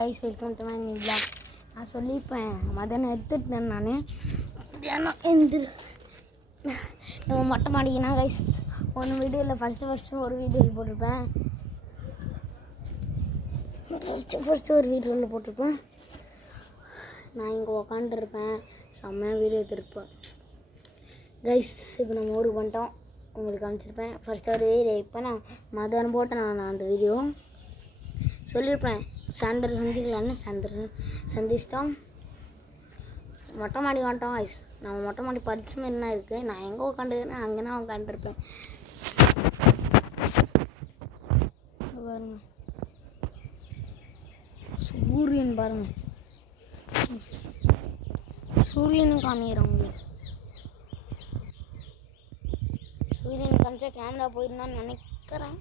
Guys welcome to my new vlog. நான் சொல்லியிருப்பேன் மதியானம் எடுத்துட்டேன் நான் மதியானம் நம்ம மொட்டை மாடிக்கினா கைஸ் ஒன்று வீடியோவில் ஃபஸ்ட்டு ஒரு வீடியோவில் போட்டிருப்பேன். ஃபஸ்ட்டு ஒரு வீடியோவில் போட்டிருப்பேன். நான் இங்கே உக்காந்துருப்பேன், செம்மையாக வீடியோ எடுத்துருப்பேன் கைஸ். இப்போ நம்ம ஊருக்கு வந்துட்டோம், உங்களுக்கு காமிச்சிருப்பேன் ஃபஸ்ட்டு ஒரு வீடியோ. இப்போ நான் மதியானம் போட்டேன் நான் அந்த வீடியோ சொல்லியிருப்பேன். சாயந்தரம் சந்திக்கலான்னு சந்திச்சிட்டோம். மொட்டை மாடி வந்துட்டோம் ஐஸ். நம்ம மொட்டை மாடி படிச்ச மாதிரி என்ன இருக்குது, நான் எங்கே உட்காந்துருக்கேன் அங்கே தான் உட்காந்துருப்பேன். பாருங்க சூரியன், பாருங்க சூரியனும் காமிக்கிறேன் உங்களுக்கு. சூரியன் காமிச்சா கேமரா போயிருந்தான்னு நினைக்கிறேன்.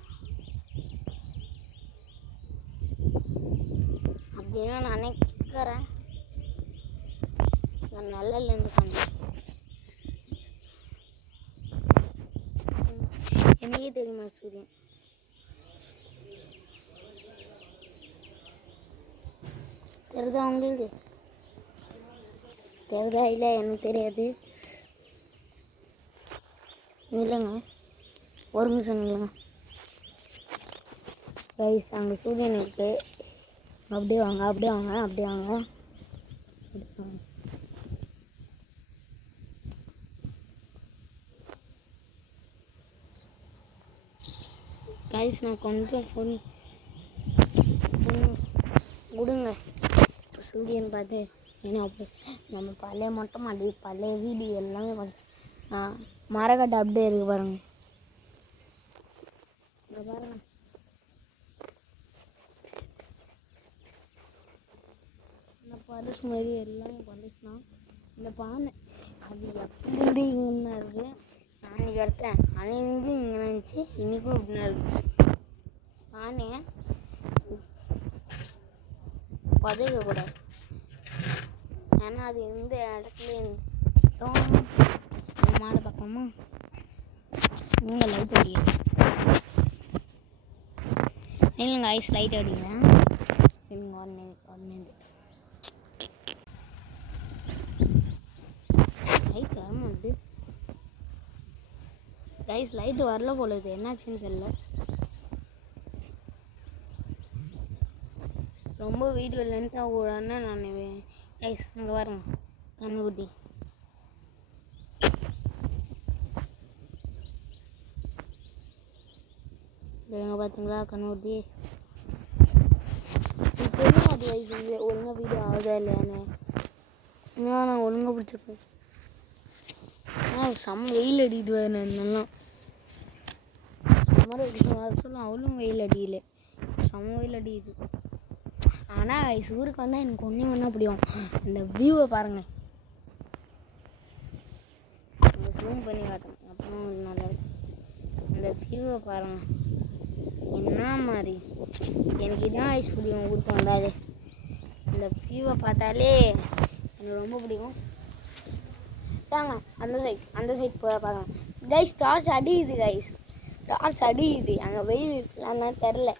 அப்படின்னு நான் நினைக்கிறேன். நான் நல்லலேருந்து காமிக்கிறேன். எனக்கே தெரியுமா சூரியன் தெரியுதா உங்களுக்கு? தெரியுதா இல்லை எனக்கு தெரியாது. இல்லைங்க, ஒரு நிமிஷம் இல்லைங்க கைஸ். அங்கே சூரியன் இருக்குது. அப்படியே வாங்க அப்படியே வாங்க அப்படியே வாங்க கைஸ். நான் கொஞ்சம் ஃபோன் கொடுங்க சூரியன் பார்த்து. ஏன்னா நம்ம பழைய மொட்டை மாடி பழைய வீடியோ எல்லாமே கொஞ்சம் மரக்கட்டை அப்படியே இருக்குது பாருங்க. இங்கே பாருங்க இந்த பரிசு மாதிரி எல்லாமே வந்துச்சுன்னா இந்த பானை அது எப்படி இங்கே இருக்குது. நான் இன்றைக்கி எடுத்தேன், அன்னைக்கு இங்கே நினச்சி இன்றைக்கும் இப்படின்னா இருக்குது. பானையை பதக்கக்கூடாது, ஏன்னா அது எந்த இடத்துல மாலை பக்கமா இங்கே லைட் அடிக்கிறேன். இல்லைங்க ஐஸ் லைட் அடிக்கிறேன். லைட் வர மாட்டுது கைஸ். லைட்டு வரல போல இது, என்னாச்சுன்னு தெரியல. ரொம்ப வீடியோ லென்த்தாக கூடாதுன்னு நான் கைஸ். அங்கே வரேன் கண்ணுக்குட்டி. எங்கே பார்த்தீங்களா கண்ணுக்குட்டி? தெரியும் அது கைஸ் ஒழுங்காக வீடியோ ஆகுதா இல்லையான்னு. நான் ஒழுங்காக பிடிச்சிருப்பேன். செம்ம வெயில் அடிக்குது வேறு நல்லா. சம்மர் வர சொல்ல அவளும் வெயில் அடிக்கல, செம்ம வெயில் அடிக்குது. ஆனால் ஊருக்கு வந்தால் எனக்கு ஒன்றா பிடிக்கும், அந்த வியூவை பாருங்கள். அந்த ஜூம் பண்ணி காட்டுங்க அப்புறம் நல்லா இருக்கும். அந்த வியூவை பாருங்கள் என்ன மாதிரி. எனக்கு இதான் ஐஸ் பிடிக்கும் ஊருக்கு வந்தாலே. அந்த வியூவை பார்த்தாலே எனக்கு ரொம்ப பிடிக்கும். சாங்க அந்த சைட் போய் பாருங்க கைஸ். டார்ச் அடியுது கைஸ், டார்ச் அடியுது. அங்கே வெயில் இருக்கலான்னு தெரில.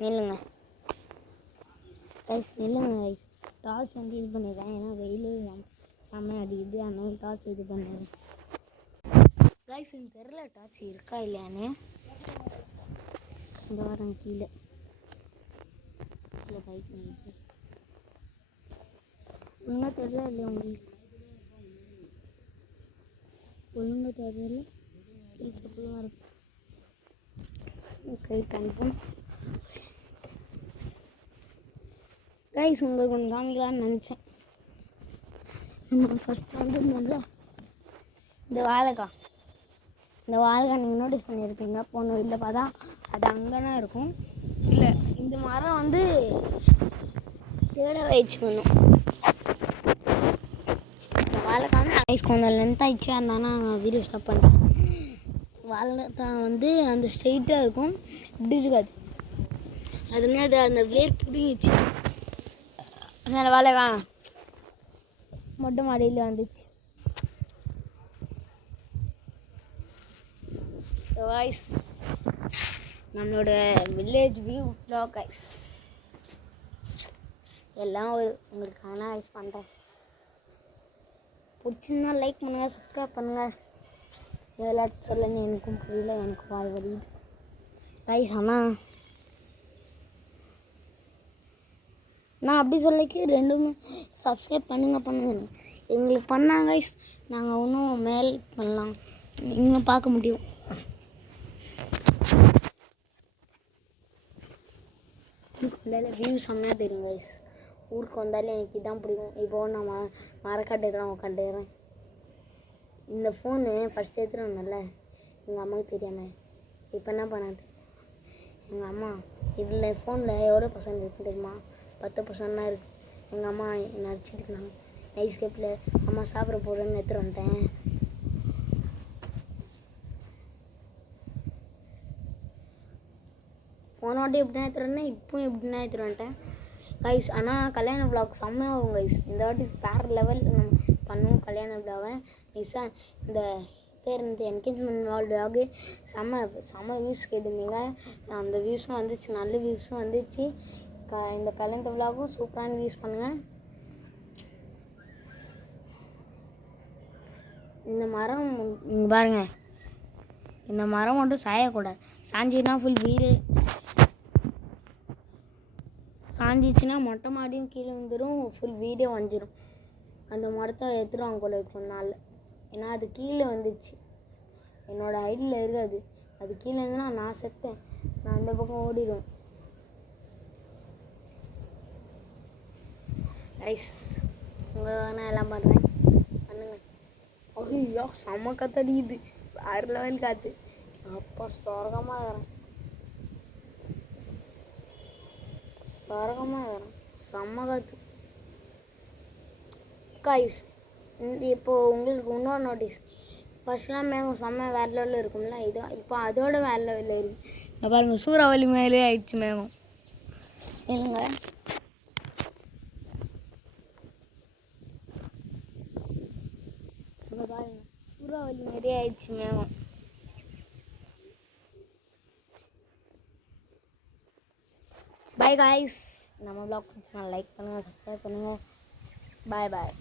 நில்லுங்க கைஸ், நில்லுங்க கைஸ். டார்ச் வந்து இது பண்ணிடுறேன், ஏன்னா வெயில் செம்மையாக அடிக்குது. அதனால டார்ச் இது பண்ணிடுறேன் கைஸ். எனக்கு தெரில டார்ச் இருக்கா இல்லையான்னு. இந்த வாரம் கீழே இல்லை பைக் நினைச்சு ஒழுங்காக தெரியல இல்லையா உங்களுக்கு? ஒழுங்காக தெரியல எப்படிலாம் இருக்கும். கை கணிப்போம் கைஸ். உங்களுக்கு ஒன்று காமிக்கலான்னு நினச்சேன். நான் ஃபஸ்ட்டு வந்துருந்தோம்ல இந்த வாழைக்காய். இந்த வாழைக்காய் நீங்கள் நோட்டீஸ் பண்ணியிருப்பீங்க போன வீட்டில் பார்த்தா அது அங்கே தான் இருக்கும். இல்லை இந்த மரம் வந்து தேட வச்சுக்கணும். இந்த வாழைக்காய் ஐஸ் கொஞ்சம் லென்த் ஆகிடுச்சு, அதனால நான் வீடியோ ஸ்டாப் பண்ணிட்டேன். வாழைக்காய் வந்து அந்த ஸ்ட்ரெயிட்டாக இருக்கும், இப்படி இருக்காது. அதனால அந்த வேர் பிடிங்கிச்சு. அதனால் வாழைக்காய் மொட்டை மாடியில் வந்துச்சு. வாய்ஸ் நம்மளோட வில்லேஜ் வியூ vlog கைஸ். எல்லாம் ஒரு உங்களுக்கு அனலைஸ் பண்ணுறேன். பிடிச்சிருந்தா லைக் பண்ணுங்கள், சப்ஸ்கிரைப் பண்ணுங்கள். இதெல்லாம் சொல்லுங்க, எனக்கும் புரியல, எனக்கு வாய் வலியுது கைஸ். ஆனால் நான் அப்படி சொல்லிக்கு ரெண்டுமே சப்ஸ்கிரைப் பண்ணுங்க எங்களுக்கு பண்ணாங்க கைஸ். நாங்கள் இன்னும் மேல் பண்ணலாம், இன்னும் பார்க்க முடியும். வந்தாலே வியூ செம்மையாக தெரியும் கைஸ். ஊருக்கு வந்தாலே எனக்கு இதான் பிடிக்கும். இப்போது நான் மரக்காட்டுக்கு உட்காந்துக்கிறேன். இந்த ஃபோனு ஃபஸ்ட் எடுத்துகிட்டு வந்தேன்ல எங்கள் அம்மாவுக்கு தெரியாமல். இப்போ என்ன பண்ணாது எங்கள் அம்மா இதில் ஃபோனில் எவ்வளோ பர்சன்ட் இருக்குன்னு தெரியுமா? 10% தான் இருக்குது. எங்கள் அம்மா என்னை அடிச்சுட்டுருந்தாங்க. நைஸ் கேப்பில் அம்மா சாப்பிட போகிறேன்னு எடுத்துகிட்டு வந்துட்டேன். ஃபோனோட எப்படின்னா எடுத்துகிட்டு இப்போவும் எப்படின்னா எடுத்துகிட்டு வந்துட்டேன் கைஸ். ஆனால் கல்யாண விளாக் செம்மையாக வரும் கைஸ். இந்த வாட்டி வேறு லெவல் நம்ம பண்ணுவோம் கல்யாண விளாகை. நைஸாக இந்த பேர் இந்த என்கேஜ்மெண்ட் விளாகு செம்ம வியூஸ் கேட்டிருந்தீங்க. அந்த வியூஸும் வந்துச்சு, நல்ல வியூஸும் வந்துச்சு. இந்த கல்யாண விளாகும் சூப்பரான வியூஸ் பண்ணுங்கள். இந்த மரம் இங்கே பாருங்கள், இந்த மரம் மட்டும் சாயக்கூடாது. சாஞ்சின்னா ஃபுல் வீடு சாஞ்சிச்சுன்னா மொட்டை மாடியும் கீழே வந்துடும், ஃபுல் வீடே வந்துடும். அந்த மரத்தை எடுத்துருவாங்க போல கொஞ்ச நாள். ஏன்னா அது கீழே வந்துச்சு, என்னோடய ஹைட்டில் இருக்காது. அது கீழே இருந்துன்னா நான் செத்தேன், நான் அந்த பக்கம் ஓடிடுவேன் ஐஸ். உங்கள் நான் எல்லாம் பண்ணுறேன் பண்ணுங்க. ஐயோ செம்ம காத்தடிக்குது, வேறு லெவல் காற்று. அப்பா சொர்க்கமாக இருக்கிறேன், சொர்க்கமாக இருக்கிறேன், செம்ம காற்று கைஸ். இப்போது உங்களுக்கு இன்னொரு நோட்டீஸ். ஃபஸ்ட்லாம் மேகம் செம்ம வேறு லெவலில் இருக்கும்ல, இது இப்போ அதோட வேறு லெவலில் இருக்குது. பாருங்கள் சூறாவளி மேலே ஆயிடுச்சு மேகம். இல்லைங்க பாருங்க சூறாவளி மாதிரியே ஆயிடுச்சு மேகம். Bye guys. நம்ம ப்ளாக் பிடிச்சா லைக் பண்ணுங்கள், சப்ஸ்கிரைப் பண்ணுங்கள். பாய் பாய்.